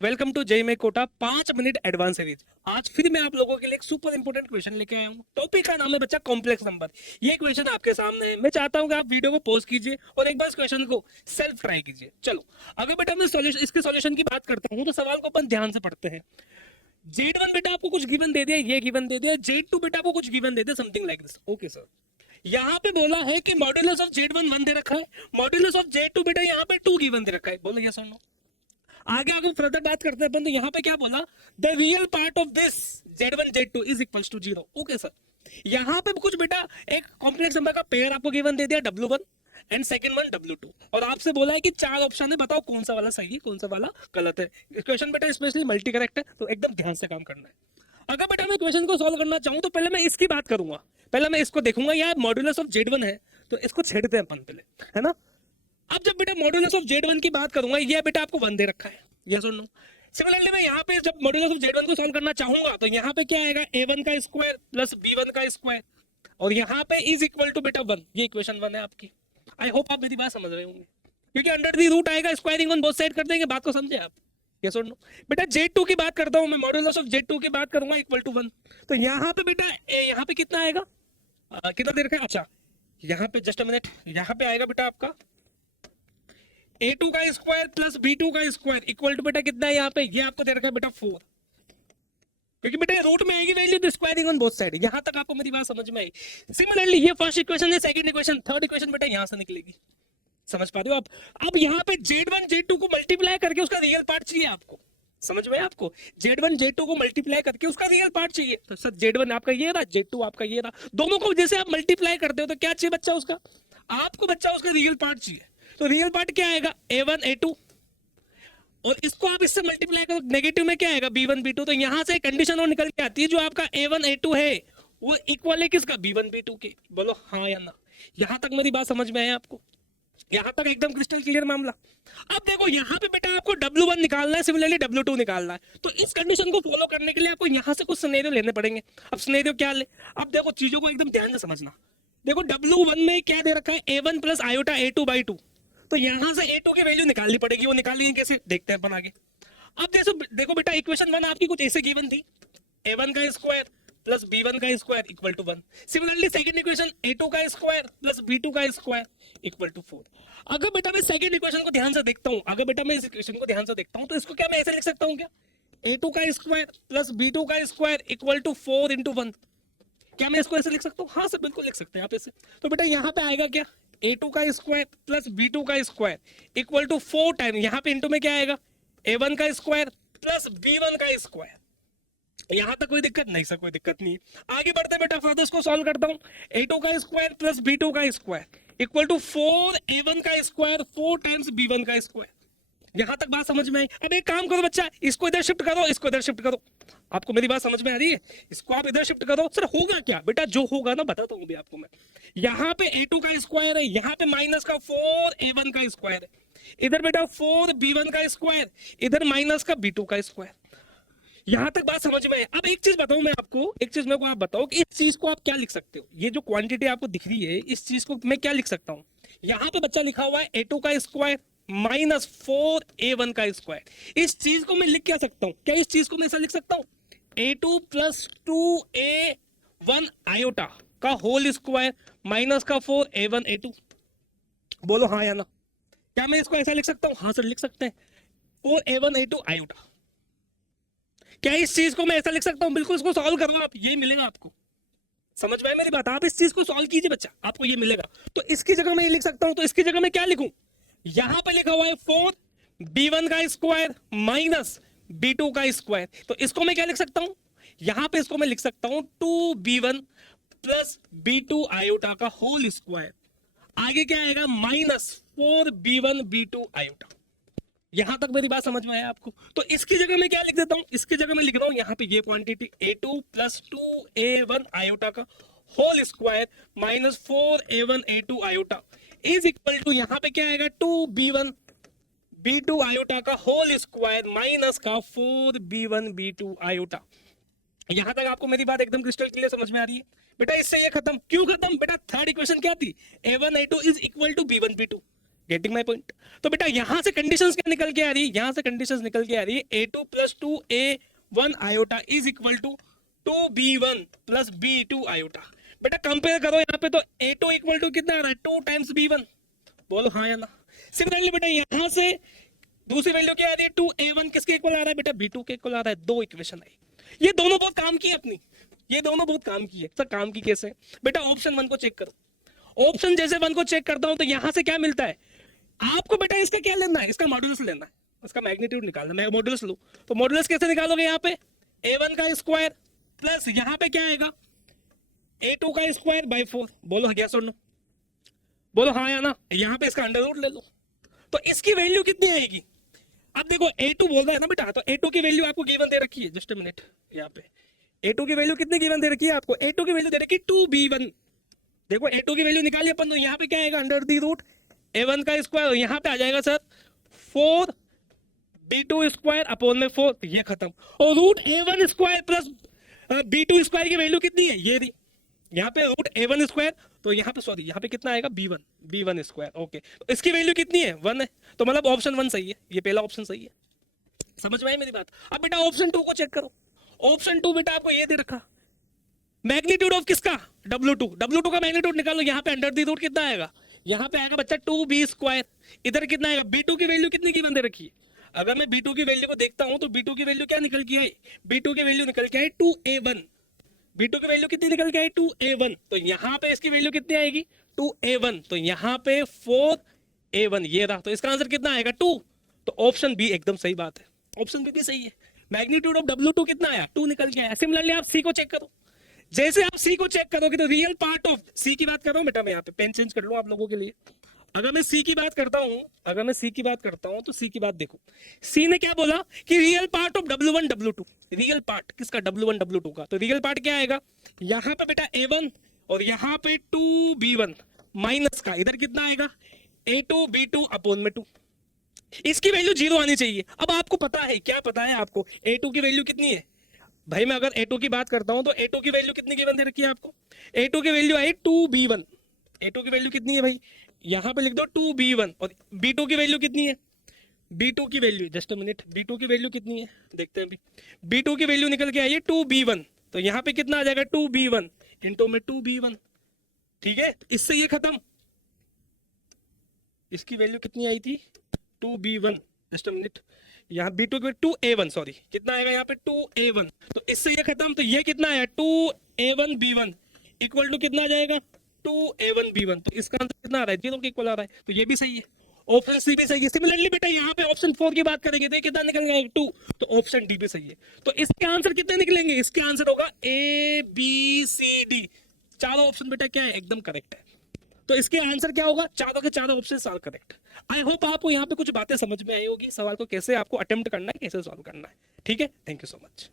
Welcome to JEE Kota 5 minute advance series. आज फिर मैं आप लोगों के लिए एक सुपर इंपोर्टेंट क्वेश्चन लेके आया हूँ। टॉपिक का नाम है बच्चा कॉम्प्लेक्स नंबर। ये क्वेश्चन आपके सामने है। मैं चाहता हूँ कि आप वीडियो को पॉज कीजिए और एक बार इस क्वेश्चन को सेल्फ ट्राई कीजिए। चलो अगर बेटा मैं सॉल्यूशन इसके सॉल्यूशन की बात करता हूँ तो सवाल को अपन ध्यान से पढ़ते हैं। Z1 बेटा आपको कुछ गिवन दे दिया, ये गिवन दे दिया। Z2 बेटा आपको कुछ गिवन दे दिया, something like this. Okay sir, यहाँ पे बोला है कि मॉड्यूलस ऑफ Z1 1 दे रखा है, मॉड्यूलस ऑफ Z2 बेटा यहाँ पे 2 गिवन दे रखा है। बोलो यस और नो। आगे आगे फर्दर बात करते हैं अपन, तो यहाँ पे क्या बोला, the real part of this Z1 Z2 is equals to 0। Okay sir, यहाँ पे कुछ बेटा एक कॉम्प्लेक्स नंबर का पेयर आपको गिवन दे दिया W1 and second one W2, और आपसे बोला है कि 4 ऑप्शन है, बताओ कौन सा वाला सही है कौन सा वाला गलत है। क्वेश्चन बेटा स्पेशली मल्टी करेक्ट है, तो एकदम ध्यान से काम करना है। अगर बेटा मैं क्वेश्चन को सॉल्व करना चाहूँ तो पहले मैं इसकी बात करूंगा, पहले मैं इसको देखूंगा यार मॉड्यूलस ऑफ Z1 है, तो इसको छेड़ते हैं अपन पहले, है ना। अब जब बेटा मॉड्यूलस ऑफ Z1 की बात करूंगा, ये बेटा आपको 1 दे रखा है, यस और नो। सिमिलरली मैं यहाँ पे जब मॉड्यूलस ऑफ Z1 को सॉल्व करना चाहूंगा तो यहाँ पे क्या आएगा, A1 का स्क्वायर प्लस B1 का स्क्वायर, और यहाँ पे इज इक्वल टू बेटा 1। ये इक्वेशन 1 है आपकी। आई होप आप मेरी बात समझ रहे होंगे, क्योंकि अंडर दी रूट आएगा, स्क्वायरिंग ऑन बोथ साइड कर देंगे, बात को समझे आप, यस और नो। बेटा Z2 की बात करता हूँ मैं, मॉड्यूलस ऑफ Z2 की बात करूंगा इक्वल टू 1, तो यहाँ पे बेटा यहाँ पे कितना आएगा, कितना दे रखा है, अच्छा यहाँ पे जस्ट अ मिनट, यहाँ पे आएगा बेटा आपका A2 का स्क्वायर प्लस B2 का स्क्वायर इक्वल टू बेटा कितना है यहाँ पे, ये आपको दे रखा है बेटा 4, क्योंकि बेटा रूट में आएगी वैल्यू तो स्क्वायरिंग ऑन बोथ साइड। यहां तक आपको मेरी बात समझ में आई। सिमिलरली ये फर्स्ट इक्वेशन है, सेकंड इक्वेशन, थर्ड इक्वेशन बेटा यहां से निकलेगी, समझ पा रहे हो आप। अब यहाँ पे Z1 Z2 को मल्टीप्लाई करके उसका रियल पार्ट चाहिए आपको, समझ में आपको, Z1 Z2 को मल्टीप्लाई करके उसका रियल पार्ट चाहिए। तो सर Z1 आपका ये रहा, Z2 आपका ये रहा, दोनों को जैसे आप मल्टीप्लाई करते हो तो क्या चाहिए बच्चा उसका, आपको बच्चा उसका रियल पार्ट चाहिए। तो रियल पार्ट क्या आएगा, A1 A2, और इसको आप इससे मल्टीप्लाई करो, नेगेटिव में क्या आएगा, B1 B2। तो यहां से कंडीशन और निकल के आती है, जो आपका A1 A2 है वो इक्वल है किसका, B1 B2 के। बोलो हाँ या ना। यहां तक मेरी बात समझ में आया आपको, यहां तक एकदम क्रिस्टल क्लियर मामला। अब देखो यहाँ पे बेटा आपको W1 निकालना है, सिमिलरली W2 निकालना है, तो इस कंडीशन को फॉलो करने के लिए आपको यहां से कुछ सिनेरियो लेने पड़ेंगे। अब सिनेरियो क्या ले, अब देखो चीजों को एकदम ध्यान से समझना। देखो W1 में क्या दे रखा है, A1 प्लस आयोटा A2/2, तो यहां से A2 की वैल्यू निकालनी पड़ेगी, वो निकालेंगे कैसे देखते हैं अपन आगे। अब देखो बेटा इक्वेशन 1 आपकी कुछ ऐसे गिवन थी, A1 का स्क्वायर प्लस B1 का square equal to 1। Similarly second equation A2 का स्क्वायर प्लस B2 का स्क्वायर इक्वल टू 4। अगर बेटा मैं सेकंड इक्वेशन को ध्यान से देखता हूं, अगर बेटा मैं इस इक्वेशन को ध्यान से देखता हूं तो इसको क्या मैं ऐसे लिख सकता हूं क्या, A2 का स्क्वायर प्लस B2 का स्क्वायर इक्वल टू 4 इंटू 1। क्या मैं इसको ऐसे लिख सकता हूँ, हाँ सर बिल्कुल लिख सकते हैं आप ऐसे। तो बेटा यहाँ पे आएगा क्या, A2 का स्क्वायर प्लस B2 का स्क्वायर इक्वल टू 4 टाइम, यहाँ पे इंटू में क्या आएगा, A1 का स्क्वायर प्लस B1 का स्क्वायर। यहां तक कोई दिक्कत नहीं सर, कोई दिक्कत नहीं। आगे बढ़ते बेटा फर्दर इसको सॉल्व करता हूं, A2 का स्क्वायर प्लस B2 का स्क्वायर इक्वल टू 4 A1 का स्क्वायर 4 टाइम्स B1 का स्क्वायर। यहां तक बात समझ में आई। अब एक काम करो बच्चा, इसको इधर शिफ्ट करो, इसको इधर शिफ्ट करो। आपको मेरी बात समझ में आ रही है, इसको आप इधर शिफ्ट करो। सर होगा क्या बेटा, जो होगा ना बताता हूं अभी आपको मैं। यहाँ पे A2 का स्क्वायर है, यहाँ पे माइनस का 4 A1 का स्क्वायर है, इधर बेटा 4 B1 का स्क्वायर, इधर माइनस का B2 का स्क्वायर। यहां तक बात समझ में है। अब एक चीज बताऊं मैं आपको, एक चीज मेरे को आप बताओ कि इस चीज को आप क्या लिख सकते हो, ये जो क्वांटिटी आपको दिख रही है इस चीज को मैं क्या लिख सकता हूं। यहाँ पे बच्चा लिखा हुआ है A2 का स्क्वायर माइनस 4 A1 का स्क्वायर। इस चीज को मैं लिख क्या सकता हूँ, क्या इस चीज को मैं ऐसा लिख सकता हूँ, A2 प्लस 2A1 आयोटा का होल स्क्वायर माइनस का 4 A1 A2। बोलो हाँ या ना। क्या मैं इसको ऐसा लिख सकता हूँ, हाँ सर लिख सकते हैं, 4 A1 A2 आयोटा। क्या इस चीज को मैं ऐसा लिख सकता हूं, बिल्कुल इसको सॉल्व करो आप, ये मिलेगा आपको। समझ में आया मेरी बात, आप इस चीज को सॉल्व कीजिए बच्चा, आपको ये मिलेगा। तो इसकी जगह मैं ये लिख सकता हूं, तो इसकी जगह मैं क्या लिखूं, यहां पे लिखा हुआ है 4 B1 का स्क्वायर माइनस B2 का स्क्वायर, तो इसको मैं क्या लिख सकता हूं, यहां पे इसको मैं लिख सकता हूं 2B1 प्लस B2 आयोटा का होल स्क्वायर। आगे क्या आएगा, माइनस 4B1 B2 आयोटा। यहां तक मेरी बात समझ में आया आपको। तो इसकी जगह मैं क्या लिख देता हूं, इसकी जगह मैं लिख रहा हूं यहाँ पे ये quantity A2 plus 2A1 iota का whole square minus 4A1 A2 आयोटा इज इक्वल टू, यहाँ पे क्या आएगा 2B1 B2 आयोटा का होल स्क्वायर माइनस का 4B1 B2 आयोटा। यहां तक आपको मेरी बात एकदम क्रिस्टल क्लियर समझ में आ रही है बेटा। इससे ये खत्म, क्यों खत्म बेटा, थर्ड इक्वेशन क्या थी, A1 A2 is equal to B1 B2। Getting my point. तो बेटा यहां से कंडीशंस क्या निकल के आ रही है, यहां से कंडीशंस निकल के आ रही है a2 plus 2a1 iota is equal to 2b1 plus b2 iota. बेटा कंपेयर करो यहाँ पे, तो a2 इक्वल टू कितना आ रहा है 2 टाइम्स b1, बोलो हाँ या ना। सिमिलरली बेटा यहां से दूसरी वैल्यू क्या आ रही है 2a1 किसके इक्वल आ रहा है बेटा b2 के इक्वल आ रहा है। दो इक्वेशन आई, ये दोनों बहुत काम की है अपनी, ये दोनों बहुत काम की है। सर काम की कैसे बेटा, ऑप्शन वन को चेक करो, ऑप्शन जैसे वन को चेक करता हूं तो यहां से क्या मिलता है आपको बेटा, इसका क्या लेना है, इसका मॉड्यूलस लेना है, इसका मैग्नीट्यूड निकालना। मैं मॉड्यूलस लूं तो मॉड्यूलस कैसे निकालोगे, यहाँ पे a1 का स्क्वायर प्लस यहाँ पे क्या आएगा a2 का स्क्वायर बाय 4, बोलो यस और नो, बोलो हाँ या ना। यहाँ पे इसका अंडर रूट ले लो, तो इसकी वैल्यू कितनी आएगी। अब देखो a2 बोल रहा है ना बेटा, तो a2 की वैल्यू आपको गिवन दे रखी है, जस्ट अ मिनट, यहाँ पे a2 की वैल्यू कितनी गिवन दे रखी है आपको, a2 की वैल्यू दे रखी है 2b1। देखो a2 की वैल्यू निकाली अपन, तो यहाँ पे क्या आएगा अंडर दी रूट a1 का स्क्वायर, यहाँ पे आ जाएगा सर 4 b2 स्क्वायर अपॉन में 4, ये खत्म। और root a1 square plus b2 square की वैल्यू कितनी है, ये रही, यहाँ पे रूट a1 स्क्वायर, तो यहाँ पे सॉरी यहाँ पे कितना आएगा b1 स्क्वायर, ओके। तो इसकी वैल्यू कितनी है 1 है, तो मतलब ऑप्शन 1 सही है, ये पहला ऑप्शन सही है। समझ में आई मेरी बात। अब बेटा ऑप्शन 2 को चेक करो, ऑप्शन 2 बेटा आपको ये दे रखा मैग्नीट्यूड ऑफ किसका W2 का मैग्नीट्यूड निकालो, यहाँ पे अंडर दी रूट कितना आएगा, यहाँ पे आएगा बच्चा 2b स्क्वायर, इधर कितना आएगा b2 की वैल्यू कितनी की बंदे रखी है। अगर मैं b2 की वैल्यू को देखता हूं तो b2 की वैल्यू क्या निकल के आई, b2 की वैल्यू निकल के आई 2a1, b2 की वैल्यू कितनी निकल के आई 2a1, तो यहाँ पे इसकी वैल्यू कितनी आएगी 2a1, तो यहाँ पे 4a1 ये रहा, तो इसका आंसर कितना आएगा 2। तो ऑप्शन बी एकदम सही बात है, ऑप्शन बी भी सही है। मैग्नीट्यूड ऑफ W2 कितना आया 2 निकल के आया। सिमिलरली आप सी को चेक करो, जैसे आप सी को चेक करोगे तो रियल पार्ट ऑफ सी की बात कर रहा हूं बेटा, मैं यहाँ पे पेन चेंज कर लूं आप लोगों के लिए। अगर मैं सी की बात करता हूं तो सी की बात देखो, सी ने क्या बोला कि real part of W1 W2, real part किसका W1 W2 का, तो रियल पार्ट क्या आएगा यहाँ पे बेटा a1 और यहाँ पे 2b1 माइनस का इधर कितना आएगा a2 b2 अपॉन में 2, इसकी वैल्यू 0 आनी चाहिए। अब आपको पता है, क्या पता है आपको a2 की वैल्यू कितनी है भाई, मैं अगर a2 की बात करता हूं तो a2 की वैल्यू कितनी गिवन दे रखी है आपको, a2 की वैल्यू आई 2b1, a2 की वैल्यू कितनी है भाई, यहां पे लिख दो 2b1, और b2 की वैल्यू कितनी है, b2 की value just a minute, b2 की वैल्यू कितनी है देखते हैं अभी, b2 की वैल्यू निकल के आई है 2b1, तो यहां पे कितना आ जाएगा 2b1 इंटू में 2b1, ठीक है। इससे ये खत्म, इसकी वैल्यू कितनी आई थी 2b1, जस्ट अ मिनट, यहाँ b2 के 2a1 सॉरी कितना आएगा यहाँ पे 2a1, तो इससे ये खत्म, तो ये कितना आया 2a1 b1 इक्वल टू कितना आ जाएगा 2a1 b1, तो इसका आंसर कितना आ रहा है 0 के इक्वल आ रहा है, तो ये भी सही है, ऑप्शन सी भी सही है। सिमिलरली बेटा यहाँ पे ऑप्शन 4 की बात करेंगे तो कितना निकल गया 2, तो ऑप्शन डी भी सही है। तो इसके आंसर कितने निकलेंगे, इसके आंसर होगा ए बी सी डी, चारों ऑप्शन बेटा क्या है एकदम करेक्ट है। तो इसके आंसर क्या होगा, चारों के चारों option are correct. I hope आपको यहाँ पे कुछ बातें समझ में आई होगी, सवाल को कैसे आपको अटेम्प्ट करना है, कैसे सॉल्व करना है, ठीक है। Thank you so much.